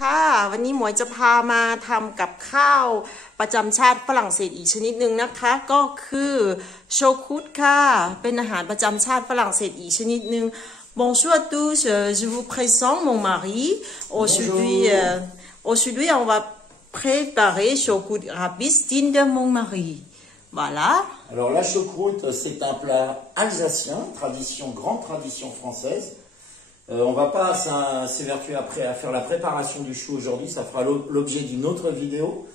ค่ะวันนี้หมวยจะพามาทำกับข้าวประจำชาติฝรั่งเศสอีกชนิดหนึ่งนะคะก็คือโชคุตค่ะเป็นอาหารประจำชาติฝรั่งเศสอีกชนิดหนึ่ง Bonjour à tous, je vous présente mon mari. Aujourd'hui, on va préparer choucroute rapide de mon mari. Voilà. Alors la choucroute, c'est un plat alsacien, grande tradition française. On va pas s'évertuer après à faire la préparation du chou aujourd'hui, ça fera l'objet d'une autre vidéo.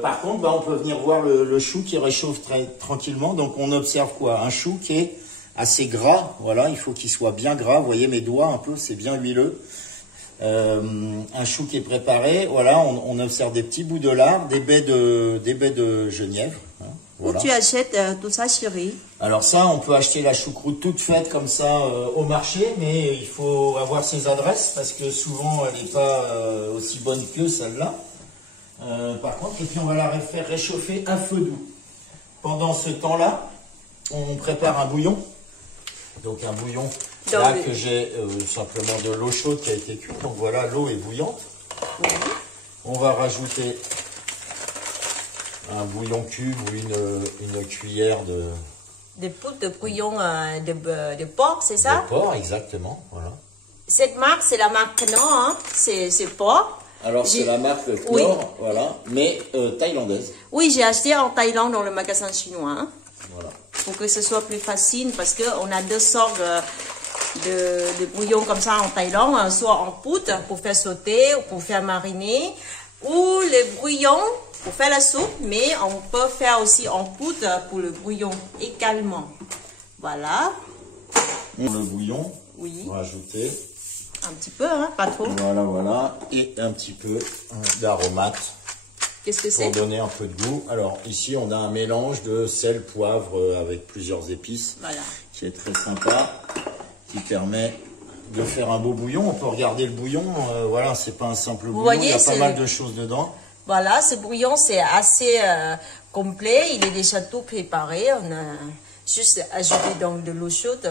Par contre, on peut venir voir le chou qui réchauffe très tranquillement. Donc on observe quoi? Un chou qui est assez gras, voilà, il faut qu'il soit bien gras. Vous voyez mes doigts un peu, c'est bien huileux. Un chou qui est préparé, voilà, on observe des petits bouts de lard, des baies de genièvre. Hein, voilà. Où tu achètes tout ça, chérie? Alors ça, on peut acheter la choucroute toute faite comme ça au marché, mais il faut avoir ses adresses parce que souvent elle n'est pas aussi bonne que celle-là. Par contre, et puis on va la faire réchauffer à feu doux. Pendant ce temps-là, on prépare un bouillon. Donc un bouillon, là que j'ai simplement de l'eau chaude qui a été cuite. Donc voilà, l'eau est bouillante. Oui. On va rajouter un bouillon cube ou une cuillère de... Des poudres de bouillon de porc, c'est ça? De porc, exactement, voilà. Cette marque, c'est la marque Knorr, hein? C'est porc. Alors c'est la marque Knorr, oui. Voilà, mais thaïlandaise. Oui, j'ai acheté en Thaïlande dans le magasin chinois. Hein? Voilà. Pour que ce soit plus facile, parce qu'on a deux sortes de bouillon comme ça en Thaïlande, soit en poudre pour faire sauter ou pour faire mariner, ou le bouillon pour faire la soupe, mais on peut faire aussi en poudre pour le bouillon également. Voilà. Le bouillon, oui. On va ajouter un petit peu, hein, pas trop. Voilà, voilà, et un petit peu d'aromate. Qu'est-ce que c'est? Pour donner un peu de goût. Alors ici, on a un mélange de sel, poivre avec plusieurs épices, voilà. Qui est très sympa, qui permet de faire un beau bouillon. On peut regarder le bouillon, voilà, c'est pas un simple bouillon, voyez, il y a pas mal de choses dedans. Voilà, ce bouillon, c'est assez complet, il est déjà tout préparé. On a juste ajouté donc de l'eau chaude.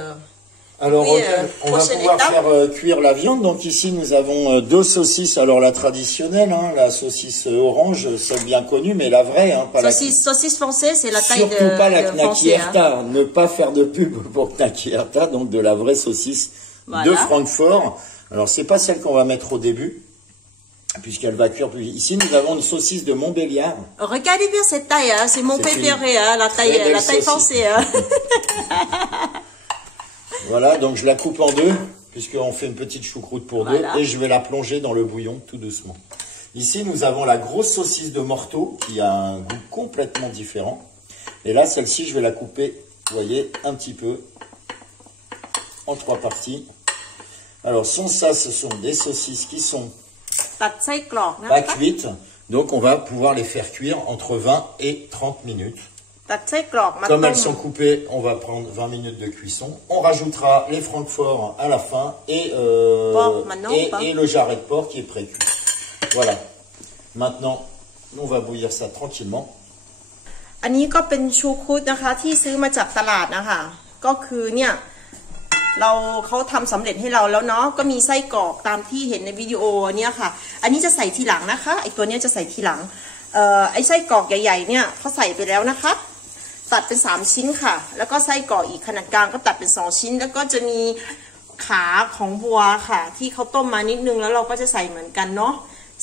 Alors, oui, on va pouvoir faire cuire la viande. Donc ici, nous avons deux saucisses. Alors la traditionnelle, hein, la saucisse orange, celle bien connue, mais la vraie. Hein, pas saucisse française, c'est la taille de... Surtout pas la Knacky Herta. Hein. Ne pas faire de pub pour Knacky Herta, donc de la vraie saucisse de Francfort. Alors, c'est pas celle qu'on va mettre au début, puisqu'elle va cuire plus vite. Ici, nous avons une saucisse de Montbéliard. Regardez bien cette taille, hein, c'est mon préféré, hein, la taille française. Hein. Voilà, donc je la coupe en deux, puisqu'on fait une petite choucroute pour deux, et je vais la plonger dans le bouillon tout doucement. Ici, nous avons la grosse saucisse de Morteau, qui a un goût complètement différent. Et là, celle-ci, je vais la couper, vous voyez, un petit peu, en trois parties. Alors, ça, ce sont des saucisses qui sont pas cuites, donc on va pouvoir les faire cuire entre 20 et 30 minutes. Comme elles sont coupées, on va prendre 20 minutes de cuisson. On rajoutera les Francfort à la fin et le jarret de porc qui est pré-cuit. Voilà. Maintenant, on va bouillir ça tranquillement. อันนี้ก็เป็นชูครุฑนะคะที่ซื้อมาจากตลาดนะคะก็คือเนี่ยเขาทำสำเร็จให้เราแล้วเนาะก็มีไส้กรอกตามที่เห็นในวิดีโอเนี่ยค่ะอันนี้จะใส่ทีหลังนะคะไอตัวนี้จะใส่ทีหลังไอไส้กรอกใหญ่ๆเนี่ยเขาใส่ไปแล้วนะคะตัดเป็น3ชิ้นค่ะแล้วก็ไส้กรอกอีกขนาดกลางก็ตัดเป็น2ชิ้นแล้วก็จะมีขาของวัวค่ะที่เขาต้มมานิดนึงแล้วเราก็จะใส่เหมือนกันเนาะ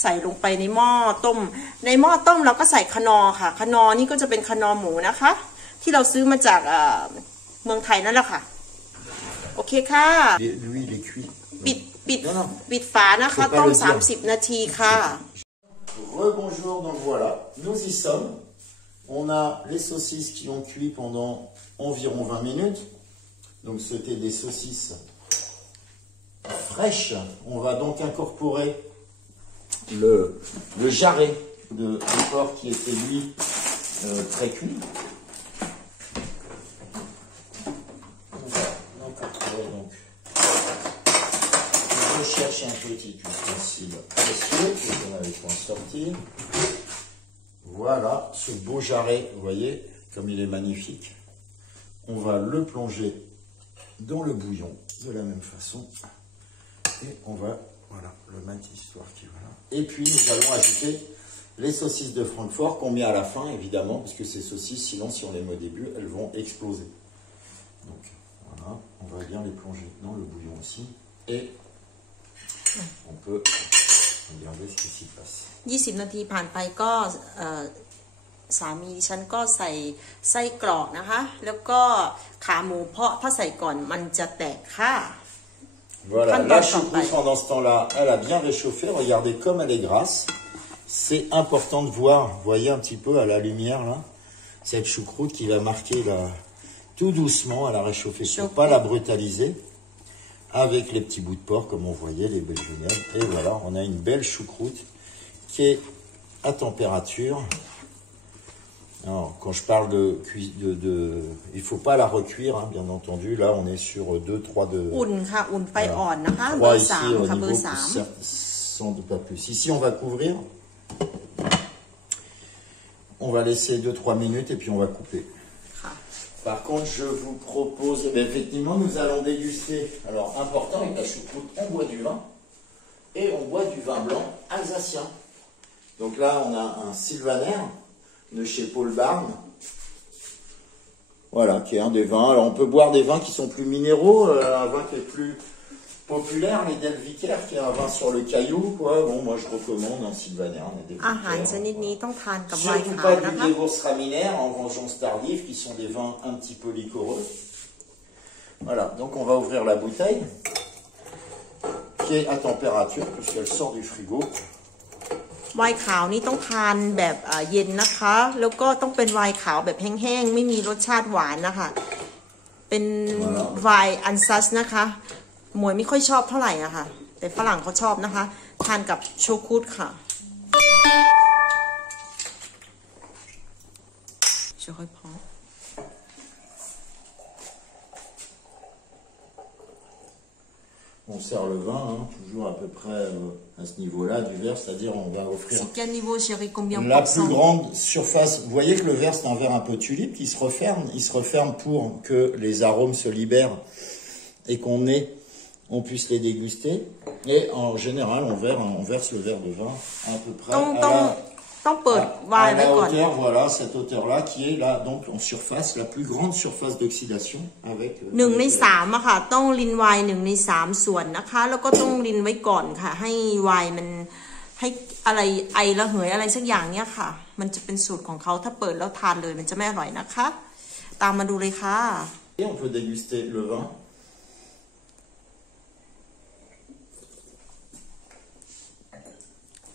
ใส่ลงไปในหม้อต้มเราก็ใส่คะนอค่ะคะนอนี่ก็จะเป็นคะนอหมูนะคะที่เราซื้อมาจากเมืองไทยนั่นแหละค่ะโอเคค่ะปิดฝานะคะต้ม30 นาทีค่ะ Rebonjour, donc voilà, nous y sommes. On a les saucisses qui ont cuit pendant environ 20 minutes. Donc c'était des saucisses fraîches. On va donc incorporer le jarret de porc qui était lui très cuit. On va incorporer donc. Je cherche un petit ustensile précieux que je n'avais pas sortir. Voilà, ce beau jarret, vous voyez, comme il est magnifique. On va le plonger dans le bouillon de la même façon. Et on va Voilà, le mat histoire qui va là. Et puis nous allons ajouter les saucisses de Francfort qu'on met à la fin, évidemment, parce que ces saucisses, sinon si on les met au début, elles vont exploser. Donc voilà, on va bien les plonger dans le bouillon aussi. Et on peut regarder ce qui s'y passe. 20 นาทีผ่านไปก็สามีฉันก็ใส่ไส้กรอกนะคะแล้วก็ขาหมูเพราะถ้าใส่ก่อนมันจะแตกค่ะ Voilà, la choucroute pendant ce temps-là, elle a bien réchauffé. Regardez comme elle est grasse. C'est important de voir, vous voyez un petit peu à la lumière là, cette choucroute qui va marquer là, tout doucement, elle a réchauffé pour ne pas la brutaliser. Avec les petits bouts de porc comme on voyait, les belles genèves. Et voilà, on a une belle choucroute qui est à température. Alors, quand je parle il faut pas la recuire, hein, bien entendu. Là, on est sur 2-3 de... อุ่นค่ะอุ่นไฟอ่อนนะคะเบอ 3 ร์ ici 3 au ค่ะเบอ niveau, ร์ 3 sans de pas plus. Ici, on va couvrir. On va laisser 2-3 minutes et puis on va couper. ค่ะ Par contre, je vous propose, effectivement, nous allons déguster. Alors, important avec la choucroute, on boit du vin. Et on boit du vin blanc alsacien. Donc là, on a un Sylvaner de chez Paul Barne. Voilà, qui est un des vins. Alors, on peut boire des vins qui sont plus minéraux. Un vin qui est plus populaire, les Delviker, qui est un vin sur le caillou, quoi. Bon, moi, je recommande un Sylvaner. อาหารชนิดนี้ต้องทานกับไวน์ Surtout ขาว pas นะ du คะ Gewürztraminer en vengeance tardive, qui sont des vins un petit peu liquoreux. Voilà, donc on va ouvrir la bouteille, qui est à température, puisqu'elle sort du frigo. ไวน์ขาวนี่ต้องทานแบบเย็นนะคะแล้วก็ต้องเป็นไวน์ขาวแบบแห้งๆไม่มีรสชาติหวานนะคะเป็นไวน์อันซัสนะคะหมวยไม่ค่อยชอบเท่าไหร่อะค่ะแต่ฝรั่งเขาชอบนะคะทานกับโชคุดค่ะช่วยพอ On sert le vin, hein, toujours à peu près à ce niveau-là du verre, c'est-à-dire on va offrir C'est quel niveau, chérie? Combien la pour cent? plus grande surface. Vous voyez que le verre, c'est un verre un peu tulipe qui se referme. Il se referme pour que les arômes se libèrent et on puisse les déguster. Et en général, on verse le verre de vin à peu près à la hauteur, voilà, cette hauteur-là qui est là, donc en surface, la plus grande surface d'oxydation avec... 1 ใน 3อะค่ะต้องรินไวน์1 ใน 3 ส่วนนะคะแล้วก็ต้องรินไว้ก่อนค่ะให้ไวน์มันให้อะไรไอระเหยอะไรสักอย่างเนี้ยค่ะมันจะเป็นสูตรของเขาถ้าเปิดแล้วทานเลยมันจะไม่อร่อยนะคะตามมาดูเลยค่ะ Et on peut déguster le vin.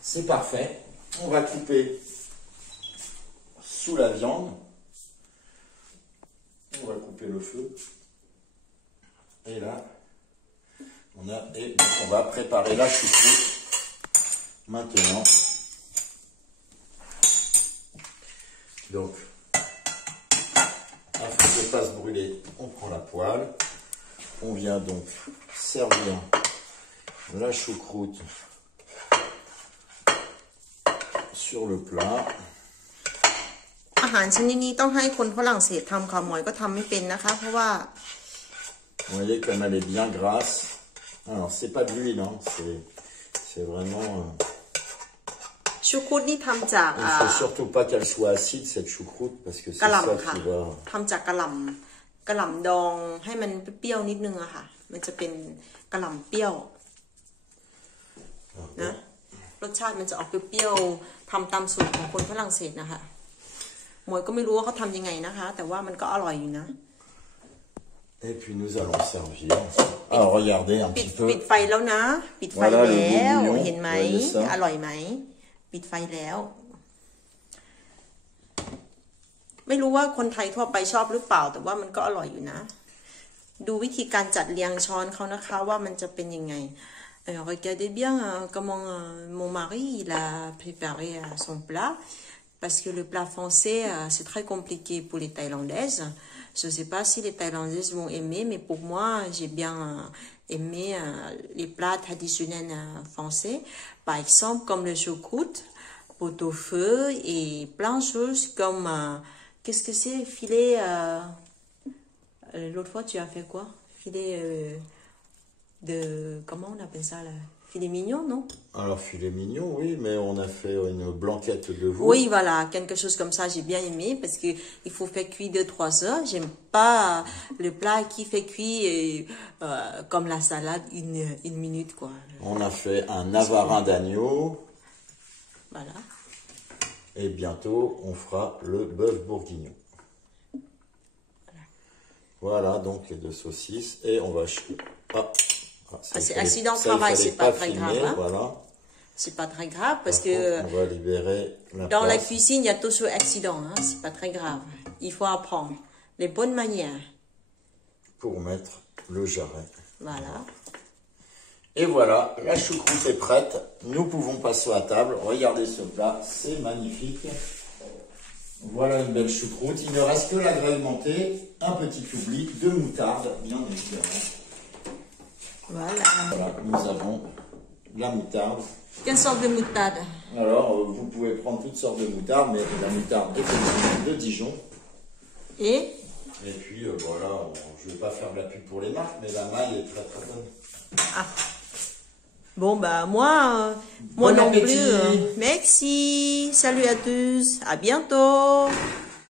C'est parfait. On va couper sous la viande. On va couper le feu. Et là, on va préparer la choucroute. Maintenant. Donc, afin de ne pas se brûler, on prend la poêle. On vient donc servir la choucroute sur le plat. อาหารชนิดนี้ต้องให้คนฝรั่งเศสทำค่ะหมวยก็ทำไม่เป็นนะคะเพราะว่า Vous voyez comme elle est bien grasse. Alors c'est pas de l'huile, hein, c'est vraiment. ชูคุดนี่ทำจาก Il faut surtout pas qu'elle soit acide cette choucroute parce que c'est กะห ça ล่ำค่ะ qui va. ทำจากกะหล่ำดองให้มันเปรี้ยวนิดนึงอะค่ะมันจะเป็นกะหล่ำเปรี้ยวนะรสชาติมันจะออกเปรี้ยวๆทำตามสูตรของคนฝรั่งเศสนะคะหมวยก็ไม่รู้ว่าเขาทำยังไงนะคะแต่ว่ามันก็อร่อยอยู่นะ Et puis nous allons servir. Alors regardez un ปิด petit peu. ไฟแล้วนะปิดไฟ Voilà le แล้ว bouillon. เห็นไหม Voyez ça? อร่อยไหมปิดไฟแล้ว ไม่รู้ว่าคนไทยทั่วไปชอบหรือเปล่าแต่ว่ามันก็อร่อยอยู่นะดูวิธีการจัดเรียงช้อนเขานะคะว่ามันจะเป็นยังไงregardez bien comment mon mari il a préparé son plat parce que le plat français c'est très compliqué pour les Thaïlandaises je sais pas si les Thaïlandaises vont aimer mais pour moi j'ai bien aimé les plats traditionnels français par exemple comme le choucroute pot-au-feu et plein de choses comme qu'est-ce que c'est filet l'autre fois tu as fait quoi filet de comment on appelle ça là Filet mignon, non? Alors, filet mignon, oui, mais on a fait une blanquette de veau. Oui, voilà, quelque chose comme ça, j'ai bien aimé parce que il faut faire cuire 2-3 heures. J'aime pas le plat qui fait cuire comme la salade une minute, quoi. On a fait un navarin d'agneau. Voilà. Et bientôt, on fera le bœuf bourguignon. Voilà, donc les 2 saucisses. Et on va... C'est accident de travail, c'est pas très grave. Hein? Voilà. C'est pas très grave parce Par que contre, on va libérer dans la cuisine, il y a toujours accident. Hein? C'est pas très grave. Il faut apprendre les bonnes manières. Pour mettre le jarret. Voilà. Et voilà, la choucroute est prête. Nous pouvons passer à table. Regardez ce plat, c'est magnifique. Voilà une belle choucroute. Il ne reste que l'agrémenter. Un petit oubli de moutarde, bien évidemment. Voilà. Voilà, nous avons la moutarde. Quelle sorte de moutarde? Alors, vous pouvez prendre toutes sortes de moutarde, mais la moutarde est de Dijon. Et puis, voilà, je ne vais pas faire de la pub pour les marques, mais la maille est très très bonne. ah. Bon, bah, moi Bon non appétit. plus. Merci. Salut à tous. À bientôt.